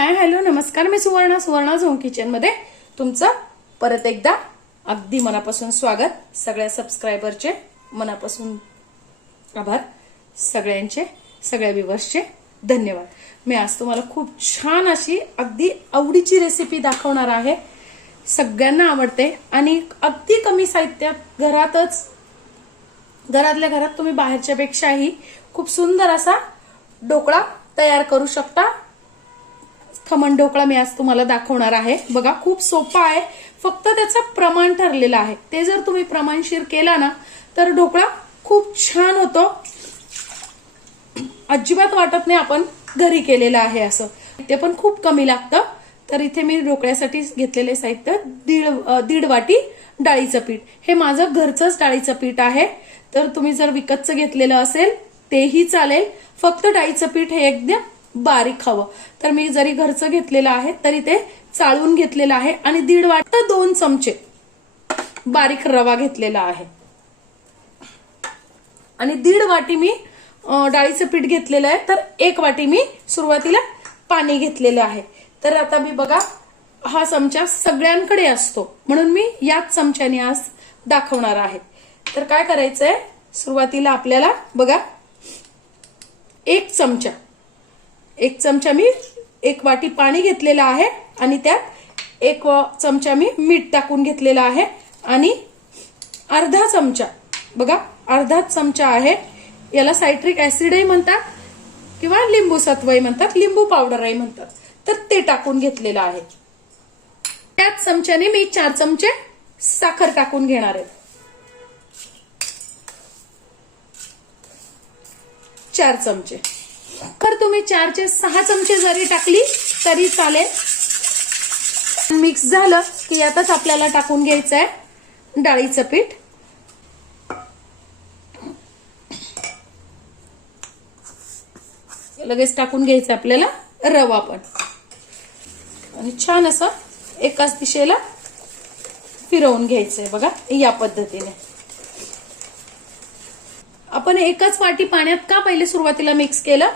Hi hello नमस्कार, मी Suvarna zone kitchen मध्ये तुमचं परत एकदा अगदी मनापासून स्वागत। सगळ्या सबस्क्रायबरचे मनापासून आभार, सगळ्यांचे सगळ्या व्ह्यूअर्सचे धन्यवाद। मी आज तुम्हाला खूप छान अशी अगदी आवडीची रेसिपी दाखवणार आहे। सगळ्यांना आवडते आणि अगदी कमी साहित्यात घरातल्या घरात तुम्ही बाहेरच्या पेक्षाही खूप सुंदर असा ढोकळा तयार करू शकता। खमण ढोकळा मी आज तुम्हाला दाखवणार आहे। बघा, खूप सोपा आहे, फक्त त्याचं प्रमाण ठरलेलं आहे। ते जर तुम्ही प्रमाणशीर केला ना तर ढोकळा खूप छान होतो। अजिबात वाटत नाही आपण घरी केलेलं आहे असं। ते पण खूप कमी लागतं। तर इथे मी ढोकळ्यासाठी घेतलेले साहित्य दीड वाटी डाळीचं पीठ। हे माझं घरचंच डाळीचं पीठ आहे। तर तुम्ही जर विकतचं घेतलेलं असेल तेही चालेल, फक्त डाळीचं पीठ हे एकदम बारीक हवं। तर मी जरी घरचं घेतलेलं आहे तरी ते चाळून घेतलेलं आहे आणि 1.5 वाटी 2 चमचे बारीक रवा घेतलेला आहे आणि 1.5 वाटी मी डाळीचं पीठ घेतलेलं आहे। तर 1 वाटी मी सुरुवातीला पाणी घेतलेलं आहे। तर आता मी बघा, हा चमचा सगळ्यांकडे असतो म्हणून मी याच चमच्याने आज दाखवणार आहे। तर काय करायचंय, सुरुवातीला आपल्याला बघा 1 चमचा मी 1 वाटी पाणी घेतलेलं आहे आणि त्यात 1 चमचा मी मीठ टाकून घेतलेला आहे आणि अर्धा चमचा, बघा अर्धा चमचा आहे, याला सायट्रिक ऍसिडही म्हणतात किंवा लिंबू सत्वही म्हणतात, लिंबू पावडरही म्हणतात। तर ते टाकून घेतलेलं आहे। त्याच चमच्याने मी 4 चमचे साखर टाकून घेणार आहे। 4 चमचे, तर तुम्ही 4 चे 6 चमचे जरी टाकली तरी चालेल। मिक्स झालं की यातच आपल्याला टाकून घ्यायचं आहे डाळीचं पीठ। लगेच टाकून घ्यायचं आपल्याला रवा पण आणि छान असं एकाच दिशेला फिरवून घ्यायचंय। बघा, या पद्धतीने आपण 1च वाटी पाण्यात का पहिले सुरुवातीला मिक्स केलं,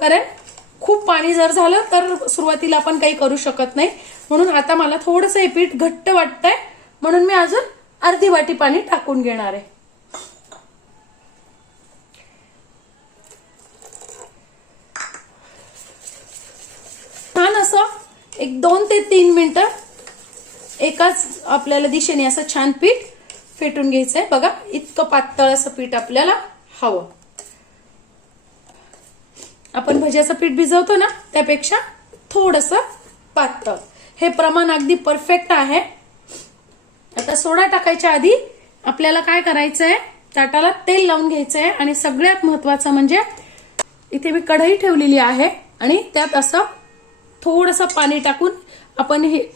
कारण खूप पाणी जर झालं तर सुरुवातीला आपण काही करू शकत नाही। म्हणून आता मला थोडंसं हे पीठ घट्ट वाटतंय म्हणून मी अजून अर्धी वाटी पाणी टाकून घेणार आहे। छान असं 2 ते 3 मिनिटं एकाच आपल्याला दिशेने असं छान पीठ फेटून घ्यायचंय। बघा, इतकं पातळ असं पीठ आपल्याला हवं। आपण भज्याचं पीठ भिजवतो ना त्यापेक्षा थोडंसं पातळ, हे प्रमाण अगदी परफेक्ट आहे। आता सोडा टाकायच्या आधी आपल्याला काय करायचंय, ताटाला तेल लावून घ्यायचंय आणि सगळ्यात महत्वाचं म्हणजे इथे मी कढई ठेवलेली आहे आणि त्यात असं थोडंसं पाणी टाकून आपण हे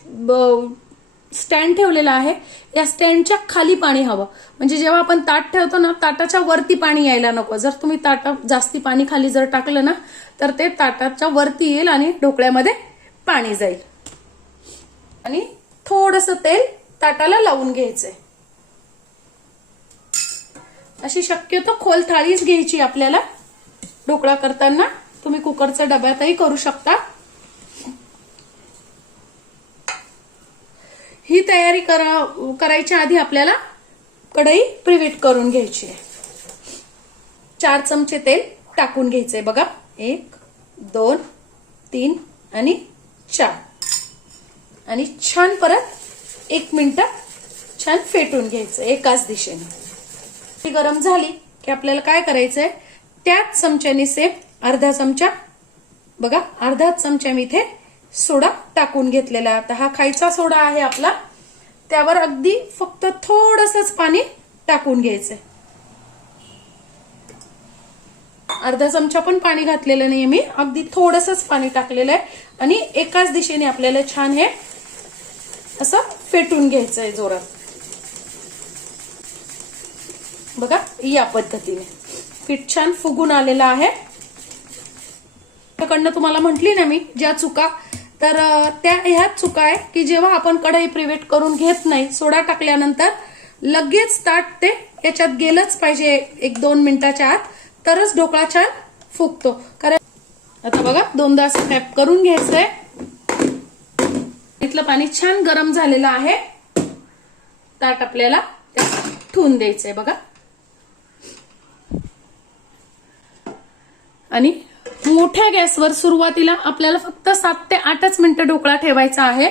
स्टँड ठेवलेला आहे, या स्टँडच्या खाली पाणी हवं। म्हणजे जेव्हा आपण ताट ठेवतो ना ताटाच्या वरती पाणी यायला नको। जर तुम्ही ताटात जास्ती पाणी खाली जर टाकलं ना तर ते ताटाच्या वरती येईल आणि ढोकळ्यामध्ये पाणी जाईल। आणि थोडंसं तेल ताटाला लावून घ्यायचंय। अशी शक्यतो खोल थाळीच घ्यायची आपल्याला ढोकळा करताना। तुम्ही कुकरच्या डब्यातही करू शकता। ही तयारी करायच्या आधी आपल्याला कढई प्रीहीट करून घ्यायची आहे। 4 चमचे तेल टाकून घ्यायचंय। बघा, 1 2 3 आणि 4 आणि छान परत 1 मिनिट छान फेटून घ्यायचं एकाच दिशेने। ती गरम झाली की आपल्याला काय करायचंय, त्याच चमच्याने सेम अर्धा चमचा, बघा अर्धा चमचा मी इथे सोडा टाकून घेतलेला। आता हा खायचा सोडा आहे आपला, त्यावर अगदी फक्त थोडंसंच पाणी टाकून घ्यायचंय। अर्धा चमचा पण पाणी घातलेलं नाहीये मी, अगदी थोडंसंच पाणी टाकलेलं आहे आणि एकाच दिशेने आपल्याला छान हे असं फेटून घ्यायचंय जोरात। बघा, या पद्धतीने पीठ छान फुगून आलेलं आहे। कडनं तुम्हाला म्हटली ना मी ज्या चुका, तर त्या ह्याच चुका आहे की जेव्हा आपण कढई प्रीहीट करून घेत नाही, सोडा टाकल्यानंतर लगेच ताट ते याच्यात गेलंच पाहिजे 1-2 मिनिटाच्या आत, तरच ढोकळा छान फुगतो। कारण आता बघा 2दा असं टॅप करून घ्यायचंय बघितलं पाणी छान गरम झालेलं आहे. ताट आपल्याला ठेवून द्यायचंय बघा. आणि मोठ्या गॅसवर सुरुवातीला आपल्याला फक्त 7 ते 8 मिनिटं ढोकळा ठेवायचा आहे.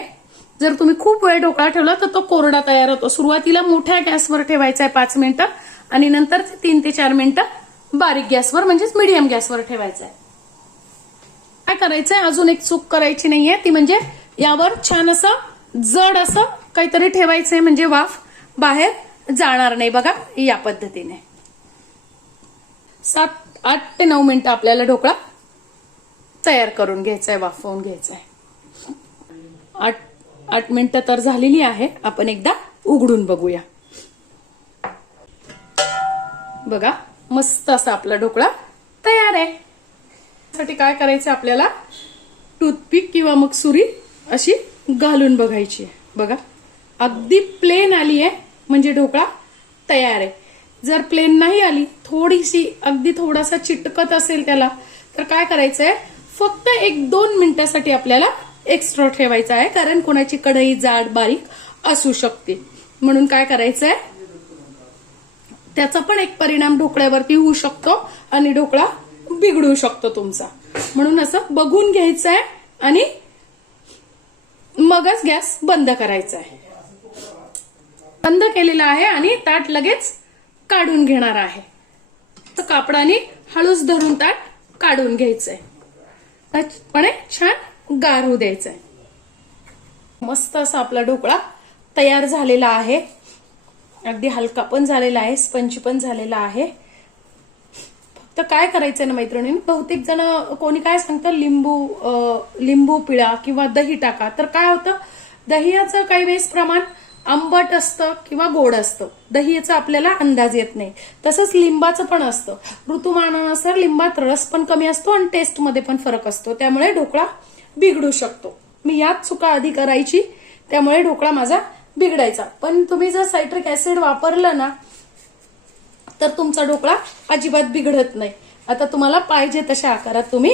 जर तुम्ही खूप वेळ ढोकळा ठेवला तर तो कोरडा तयार होतो. सुरुवातीला मोठ्या गॅसवर ठेवायचा आहे 5 मिनिटं आणि नंतर 3 ते 4 मिनिटं बारीक गॅसवर म्हणजेच मीडियम गॅसवर ठेवायचा आहे. काय करायचंय, अजून एक चूक करायची नाहीये, ती म्हणजे यावर छान असं जड असं काहीतरी ठेवायचंय म्हणजे वाफ बाहेर जाणार नाही. बघा या पद्धतीने 8 ते 9 मिनिटं आपल्याला ढोकळा तयार करून घ्यायचा आहे, वाफवून घ्यायचा आहे. 8 मिनिटं तर झालेली आहे. आपण एकदा उघडून बघूया. बघा मस्त असा आपला ढोकळा तयार आहे. त्यासाठी काय करायचं, आपल्याला टूथपिक किंवा मग सुरी अशी घालून बघायची आहे. बघा अगदी प्लेन आली आहे म्हणजे ढोकळा तयार आहे. जर प्लेन नाही आली, थोडीशी अगदी थोडासा चिटकत असेल त्याला, तर काय करायचंय, फक्त 1-2 मिनिटासाठी आपल्याला एक्स्ट्रा ठेवायचा आहे. कारण कोणाची कढई जाड बारीक असू शकते. म्हणून काय करायचंय, त्याचा पण एक परिणाम ढोकळ्यावरती होऊ शकतो आणि ढोकळा बिघडू शकतो तुमचा. म्हणून असं बघून घ्यायचंय आणि मगच गॅस बंद करायचा आहे. बंद केलेला आहे आणि ताट लगेच काढून घेणार आहे. कापडाने हळूच धरून ताट काढून घ्यायचंय. पण छान गार होऊ द्यायचंय. मस्त असा आपला ढोकळा तयार झालेला आहे. अगदी हलका पण झालेला आहे, स्पंजी पण झालेला आहे. फक्त काय करायचंय ना मैत्रिणींनी, बहुतेक जण कोणी काय सांगतं, लिंबू पिळा किंवा दही टाका. तर काय होतं, दह्याचं काही वेळेस प्रमाण आंबट असतं किंवा गोड असतं. दह्याचा आपल्याला अंदाज येत नाही. तसंच लिंबाचं पण असतं. ऋतुमानानुसार लिंबात रस पण कमी असतो आणि टेस्टमध्ये पण फरक असतो. त्यामुळे ढोकळा बिघडू शकतो. मी याच चुका आधी करायची, त्यामुळे ढोकळा माझा बिघडायचा. पण तुम्ही जर सायट्रिक ऍसिड वापरलं ना, तर तुमचा ढोकळा अजिबात बिघडत नाही. आता तुम्हाला पाहिजे तशा आकारात तुम्ही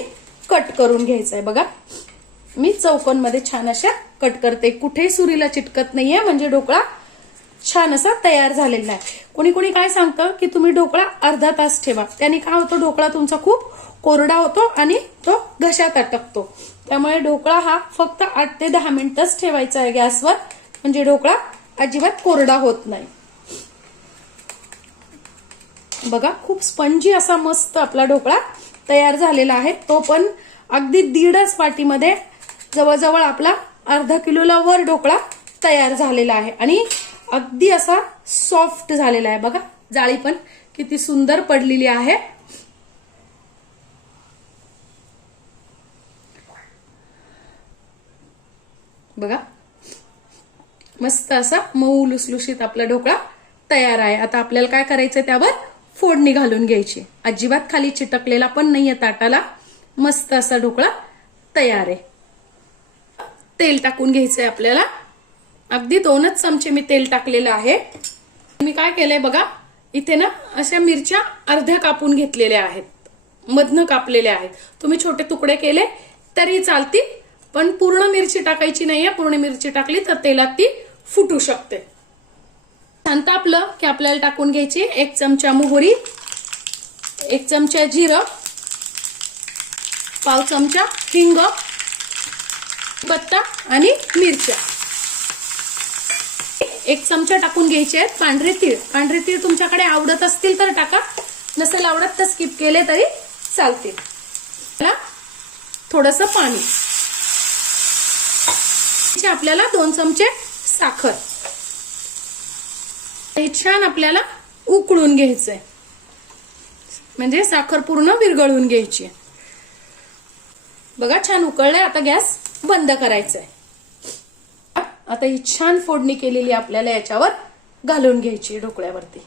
कट करून घ्यायचंय. बघा मी चौकोनमध्ये छान अशा कट करते. कुठेही सुरीला चिटकत नाहीये म्हणजे ढोकळा छान असा तयार झालेला आहे. कोणी कोणी काय सांगतं की तुम्ही ढोकळा अर्धा तास ठेवा. त्याने काय होतं, ढोकळा तुमचा खूप कोरडा होतो आणि तो घशात अटकतो. त्यामुळे ढोकळा हा फक्त 8 ते 10 मिनिटच ठेवायचा आहे गॅसवर, म्हणजे ढोकळा अजिबात कोरडा होत नाही. बघा खूप स्पंजी असा मस्त आपला ढोकळा तयार झालेला आहे. तो पण अगदी 1.5 वाटीमध्ये जवळजवळ आपला अर्धा किलोला वर ढोकळा तयार झालेला आहे आणि अगदी असा सॉफ्ट झालेला आहे. बघा जाळी पण किती सुंदर पडलेली आहे. बघा मस्त असा मऊ लुसलुशीत आपला ढोकळा तयार आहे. आता आपल्याला काय करायचं, त्यावर फोडणी घालून घ्यायची. अजिबात खाली चिटकलेला पण नाहीये ताटाला. मस्त असा ढोकळा तयार आहे. तेल टाकून घ्यायचंय आपल्याला. अगदी 2च चमचे मी तेल टाकलेलं आहे. मी काय केलंय बघा, इथे ना अशा मिरच्या अर्ध्या कापून घेतलेल्या आहेत, मधनं कापलेल्या आहेत. तुम्ही छोटे तुकडे केले तरी चालतील, पण पूर्ण मिरची टाकायची नाहीये. पूर्ण मिरची टाकली तर तेलात ती फुटू शकते. छान तापलं की आपल्याला टाकून घ्यायची 1 चमचा मोहरी, 1 चमचा जिरं, पाव चमचा हिंग, पत्ता आणि मिरच्या. 1 चमचा टाकून घ्यायचे आहेत पांढरे तीळ. पांढरे तीळ तुमच्याकडे आवडत असतील तर टाका, नसेल आवडत तर स्किप केले तरी चालतील. थोडंसं पाणी, आपल्याला 2 चमचे साखर. हे छान आपल्याला उकळून घ्यायचंय, म्हणजे साखर पूर्ण विरघळून घ्यायची. बघा छान उकळलंय. आता गॅस बंद करायचंय. आता ही छान फोडणी केलेली आपल्याला याच्यावर घालून घ्यायची ढोकळ्यावरती.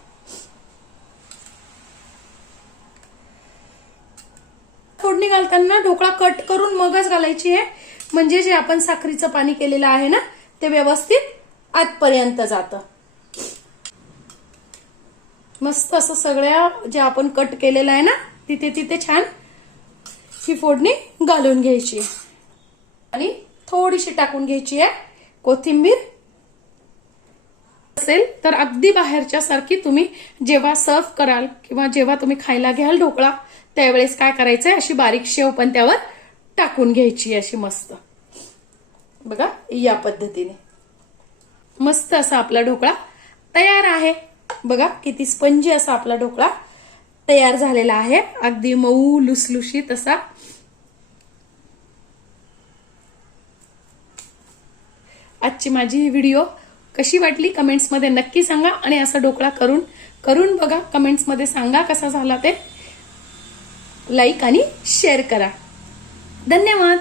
फोडणी घालताना ढोकळा कट करून मगच घालायची आहे, म्हणजे जे आपण साखरीचं पाणी केलेलं आहे ना, ते व्यवस्थित आतपर्यंत जातं. मस्त असं सगळ्या जे आपण कट केलेलं आहे ना, तिथे तिथे छान ही फोडणी घालून घ्यायची आणि थोडीशी टाकून घ्यायची आहे कोथिंबीर असेल तर अगदी बाहेरच्या सारखी तुम्ही जेव्हा सर्व कराल किंवा जेव्हा तुम्ही खायला घ्याल ढोकळा त्यावेळेस काय करायचंय, अशी बारीक शेव पण त्यावर टाकून घ्यायची अशी मस्त. बघा या पद्धतीने मस्त असा आपला ढोकळा तयार आहे. बघा किती स्पंजी असा आपला ढोकळा तयार झालेला आहे, अगदी मऊ लुसलुशीत असा. आजची माझी ही व्हिडिओ कशी वाटली कमेंट्समध्ये नक्की सांगा आणि असा ढोकळा करून बघा, कमेंट्समध्ये सांगा कसा झाला ते. लाईक आणि शेअर करा. धन्यवाद.